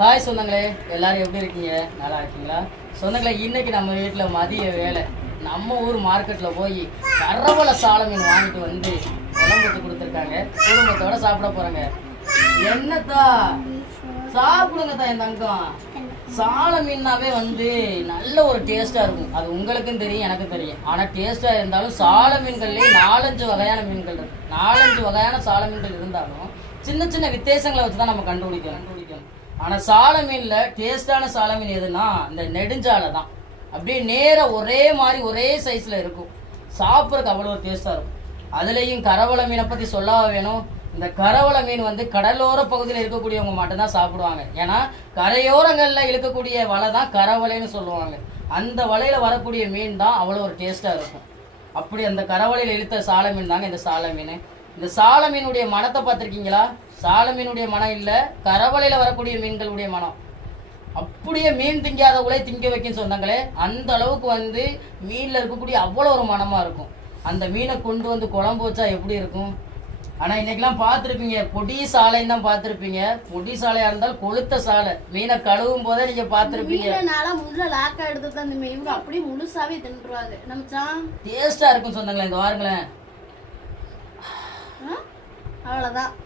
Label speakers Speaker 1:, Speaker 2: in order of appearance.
Speaker 1: hi சொந்தங்களே எல்லாரும் எப்படி இருக்கீங்க நல்லா இருக்கீங்களா சொந்தங்களே இன்றைக்கி நம்ம வீட்டில் மதிய வேலை நம்ம ஊர் மார்க்கெட்டில் போய் கரவலை சாலை மீன் வாங்கிட்டு வந்து குழம்புக்கு கொடுத்துருக்காங்க குடும்பத்தோட சாப்பிட போகிறாங்க என்னத்தா சாப்பிடுங்க தான் என் தங்கம் சாலை மீன்னாவே வந்து நல்ல ஒரு டேஸ்ட்டாக இருக்கும் அது உங்களுக்கும் தெரியும் எனக்கும் தெரியும் ஆனால் டேஸ்ட்டாக இருந்தாலும் சாலை மீன்கள்லேயே நாலஞ்சு வகையான மீன்கள் இருக்குது நாலஞ்சு வகையான சாலை மீன்கள் இருந்தாலும் சின்ன சின்ன வித்தியாசங்களை வச்சு தான் நம்ம கண்டுபிடிக்கணும் ஆனால் சால மீனில் டேஸ்டான சால மீன் எதுனா இந்த நெடுஞ்சாலை தான் அப்படியே நேராக ஒரே மாதிரி ஒரே சைஸில் இருக்கும் சாப்பிட்றதுக்கு அவ்வளோ ஒரு டேஸ்ட்டாக இருக்கும் அதுலேயும் கரவள மீனை பற்றி சொல்ல வேணும் இந்த கரவள மீன் வந்து கடலோர பகுதியில் இருக்கக்கூடியவங்க மட்டும்தான் சாப்பிடுவாங்க ஏன்னா கரையோரங்களில் இழுக்கக்கூடிய வலை தான் கரவலைன்னு சொல்லுவாங்க அந்த வலையில் வரக்கூடிய மீன் தான் அவ்வளோ ஒரு டேஸ்ட்டாக இருக்கும் அப்படி அந்த கரவலையில் இழுத்த சால மீன் தாங்க இந்த சால மீன் இந்த சால மீனுடைய மனத்தை பார்த்துருக்கீங்களா சால மீனுடைய மனம் இல்லை கரவலையில் வரக்கூடிய மீன்களுடைய மனம் அப்படியே மீன் திங்காத உலை திங்க வைக்கும் சொன்னாங்களே அந்த அளவுக்கு வந்து மீனில் இருக்கக்கூடிய அவ்வளோ ஒரு மனமாக இருக்கும் அந்த மீனை கொண்டு வந்து குழம்பு வச்சா எப்படி இருக்கும் ஆனால் இன்றைக்கெலாம் பார்த்துருப்பீங்க பொடி சாலைன்னு தான் பார்த்துருப்பீங்க பொடி சாலையாக இருந்தால் கொளுத்த சாலை மீனை கழுவும் போதே நீங்கள் பார்த்துருப்பீங்க
Speaker 2: முள்ள லாக்கா எடுத்து அந்த மீன் அப்படியே முழுசாவே தின்றுவாங்க
Speaker 1: நம்ம டேஸ்ட்டாக இருக்கும் சொன்னாங்களே இந்த வாருங்களேன் அவ்வளோதான்